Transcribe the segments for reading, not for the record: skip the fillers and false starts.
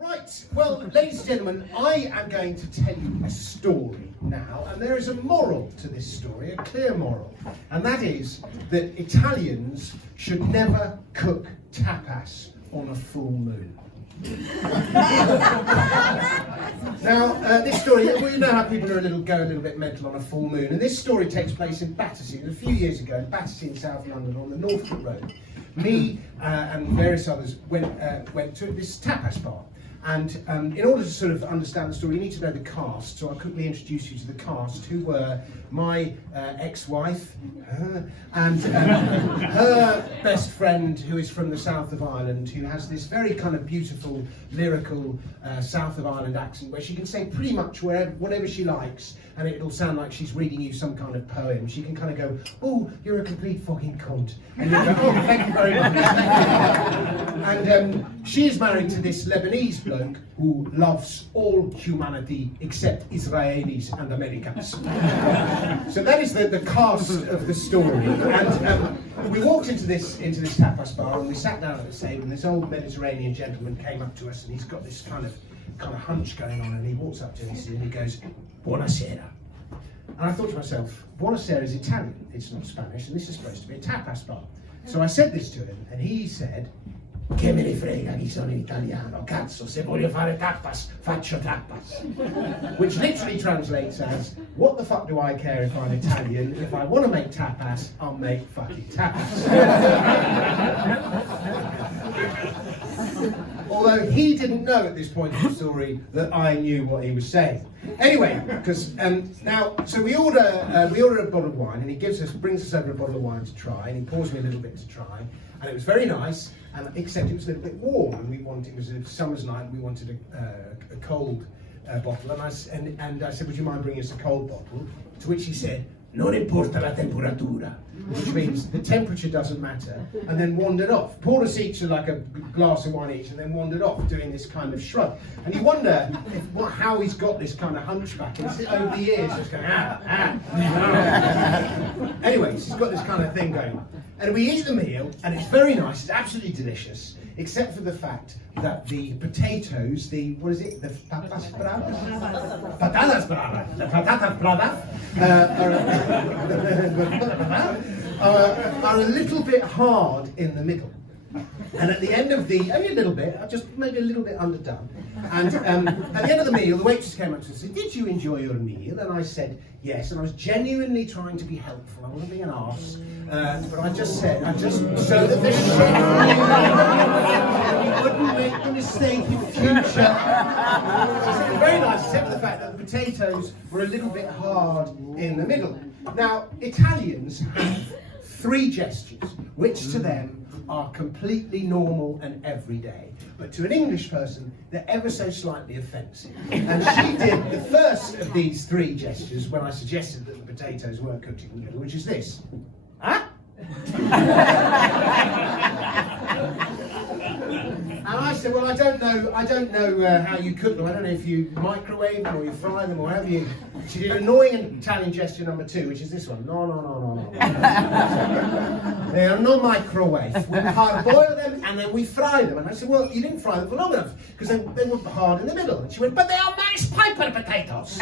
Right, well, ladies and gentlemen, I am going to tell you a story now, and there is a moral to this story, a clear moral, and that is that Italians should never cook tapas on a full moon. Now, this story, we know how people go a little bit mental on a full moon, and this story takes place in Battersea. A few years ago, in Battersea in South London, on the Northcote Road, me and various others went to this tapas bar. And in order to sort of understand the story, you need to know the cast. So I'll quickly introduce you to the cast, who were my ex-wife, and her best friend, who is from the south of Ireland, who has this very kind of beautiful, lyrical south of Ireland accent, where she can say pretty much whatever she likes, and it'll sound like she's reading you some kind of poem. She can kind of go, "Oh, you're a complete fucking cunt," and you'll go, "Oh, thank you very much." And she is married to this Lebanese bloke who loves all humanity except Israelis and Americans. So that is the cast of the story. And we walked into this tapas bar, and we sat down at the table, and this old Mediterranean gentleman came up to us, and he's got this kind of hunch going on, and he walks up to us and he goes, "Buonasera." And I thought to myself, Buonasera is Italian, it's not Spanish, and this is supposed to be a tapas bar. So I said this to him, and he said, "Che me ne frega che sono italiano, cazzo, se voglio fare tapas, faccio tapas." Which literally translates as, what the fuck do I care if I'm Italian? If I want to make tapas, I'll make fucking tapas. Although he didn't know at this point in the story that I knew what he was saying. Anyway, because now, so we order a bottle of wine, and he brings us over a bottle of wine to try, and he pours me a little bit to try, and it was very nice, and except it was a little bit warm, and it was a summer's night, and we wanted a cold bottle, and I said, "Would you mind bringing us a cold bottle?" To which he said, "Non importa la temperatura," which means the temperature doesn't matter, and then wandered off. Poured us each like a glass of wine each, and then wandered off, doing this kind of shrug. And you wonder how he's got this kind of hunchback, and over the years just going, Anyways, he's got this kind of thing going on. And we eat the meal, and it's very nice, it's absolutely delicious, except for the fact that the potatoes, the patatas bravas? Patatas bravas. The patatas bravas are a little bit hard in the middle. And at the end of only a little bit, just maybe a little bit underdone. And at the end of the meal, the waitress came up to us and said, "Did you enjoy your meal?" And I said, "Yes." And I was genuinely trying to be helpful. I wasn't being an arse. But I just so that the chef wouldn't make the mistake in future. So it was very nice, except for the fact that the potatoes were a little bit hard in the middle. Now, Italians have 3 gestures, which to them are completely normal and everyday. But to an English person, they're ever so slightly offensive. And she did the first of these 3 gestures when I suggested that the potatoes weren't cooked in the middle, which is this. Huh? And I said, "Well, I don't know how you cook them. I don't know if you microwave them or you fry them or however you." She did annoying Italian gesture number 2, which is this one. No. They are no microwave. We hard-boil them and then we fry them. And I said, "Well, you didn't fry them for long enough because they were hard in the middle." And she went, "But they are mashed paper potatoes."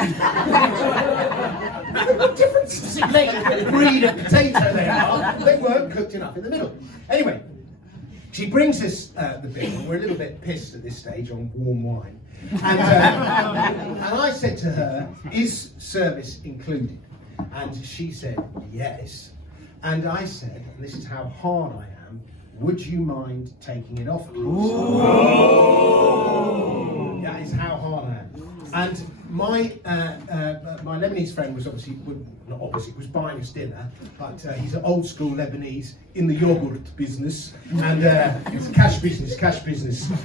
What difference does it make what breed of potato they are? They weren't cooked enough in the middle. Anyway, she brings us the bill, and we're a little bit pissed at this stage on warm wine. And I said to her, "Is service included?" And she said, "Yes." And I said, and this is how hard I am, "Would you mind taking it off, please?" That is how hard I am. And my Lebanese friend was was buying us dinner, but he's an old school Lebanese in the yogurt business, and it's cash business.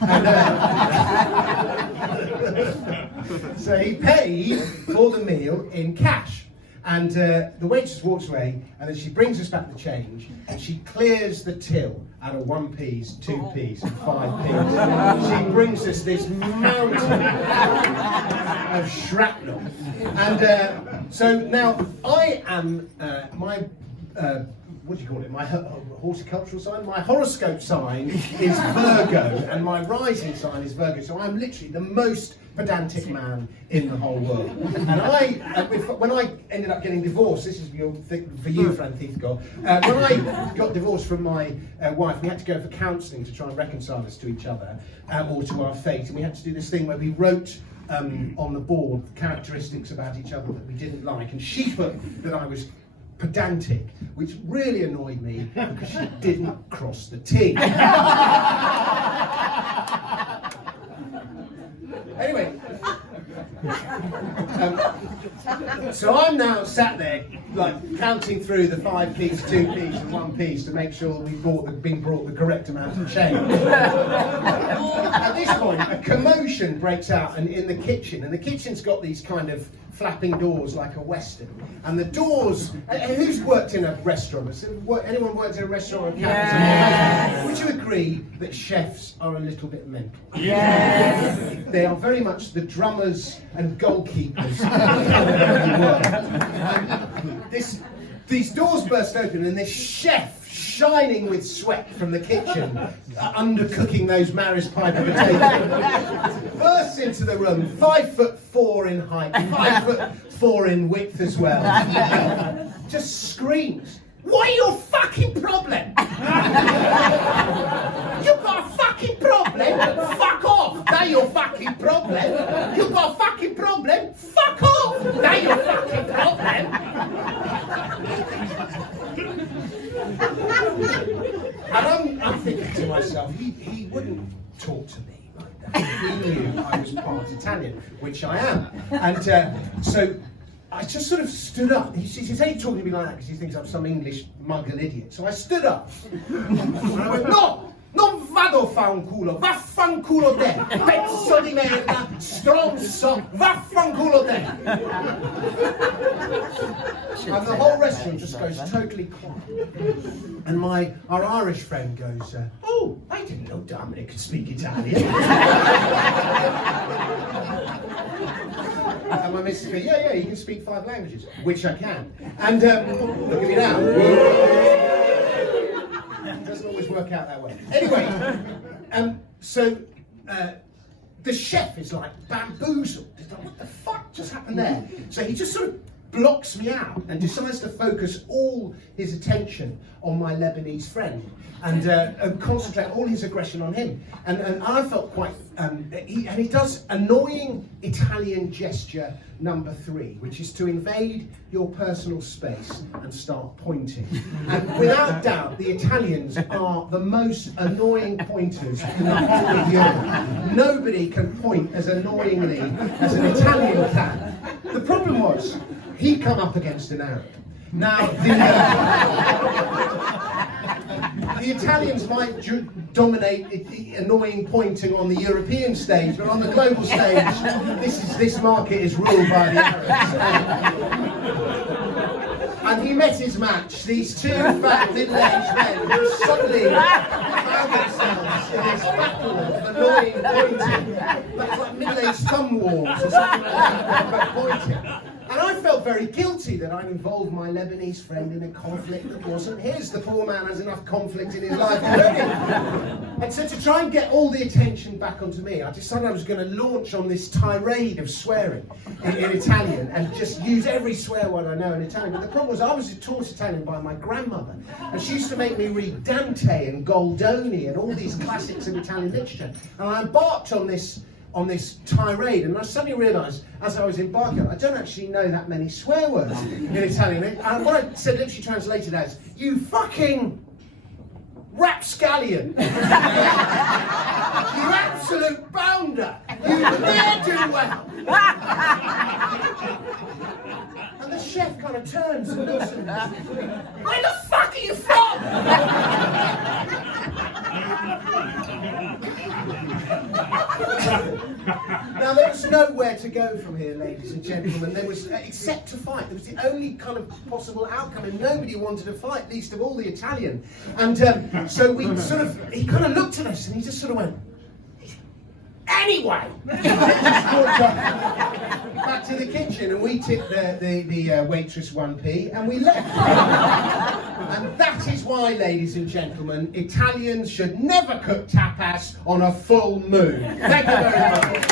And, so he paid for the meal in cash. And the waitress walks away, and then she brings us back the change, and she clears the till out of 1p's, 2p's, and 5p's. She brings us this mountain of shrapnel. And so now I am, my what do you call it? My horticultural sign? My horoscope sign is Virgo, and my rising sign is Virgo. So I'm literally the most pedantic man in the whole world. And when I ended up getting divorced, this is for you, Francisco. When I got divorced from my wife, we had to go for counselling to try and reconcile us to each other, or to our fate. And we had to do this thing where we wrote on the board characteristics about each other that we didn't like. And she put that I was pedantic, which really annoyed me because she didn't cross the T. Anyway, so I'm now sat there, like, counting through the 5 P's, 2 P's and 1 P's to make sure we've been brought the correct amount of change. At this point, a commotion breaks out in the kitchen, and the kitchen's got these kind of flapping doors like a Western. And the doors, who's worked in a restaurant? Anyone worked in a restaurant? Yes. Would you agree that chefs are a little bit mental? Yes. They are very much the drummers and goalkeepers of these doors burst open, and this chef, shining with sweat from the kitchen, undercooking those Maris Piper potatoes, bursts into the room, 5'4" in height, 5'4" in width as well. Just screams, "What are your fucking problem? You've got a fucking problem? Fuck off! They're your fucking problem. You've got a fucking problem? Fuck off! They're your fucking problem." And I'm thinking to myself, he wouldn't talk to me like that. He knew I was part Italian, which I am. And so I just sort of stood up. He's only talking to me like that because he thinks I'm some English muggle idiot. So I stood up. And I went, "No! Non vado fa un culo, vaffanculo te, pezzo di merda, stronzo, vaffanculo te." And the whole restaurant just goes totally quiet. And our Irish friend goes, "Oh, I didn't know Dominic could speak Italian." And my missus goes, yeah, you can speak 5 languages, which I can. And look at me now. It doesn't always work out that way. Anyway, so the chef is like bamboozled. He's like, "What the fuck just happened there?" So he just sort of blocks me out and decides to focus all his attention on my Lebanese friend and concentrate all his aggression on him. And I felt quite, he does annoying Italian gesture number 3, which is to invade your personal space and start pointing. And without doubt, the Italians are the most annoying pointers in the whole of Europe. Nobody can point as annoyingly as an Italian can. The problem was, he'd come up against an Arab. Now, the Italians might dominate annoying pointing on the European stage, but on the global stage, this market is ruled by the Arabs. And he met his match, these 2 fat middle-aged men who suddenly found themselves in this battle of annoying pointing. That's like middle-aged thumb wars or something like that, but pointing. And I felt very guilty that I'd involved my Lebanese friend in a conflict that wasn't his. The poor man has enough conflict in his life already. And so to try and get all the attention back onto me, I decided I was going to launch on this tirade of swearing in Italian and just use every swear word I know in Italian. But the problem was I was taught Italian by my grandmother. And she used to make me read Dante and Goldoni and all these classics of Italian literature. And I embarked on this tirade, and I suddenly realised as I was embarking, I don't actually know that many swear words in Italian. And what I said literally translated as, "You fucking rapscallion, you absolute bounder, you ne'er-do-well." And the chef kind of turns and looks at me, "Where the fuck are you from?" Now there was nowhere to go from here, ladies and gentlemen. There was, except to fight. It was the only kind of possible outcome, and nobody wanted to fight, least of all the Italian. And so he kind of looked at us, and he just sort of went, "Anyway," back to the kitchen, and we tipped the waitress 1p, and we left. And that is why, ladies and gentlemen, Italians should never cook tapas on a full moon. Thank you very much.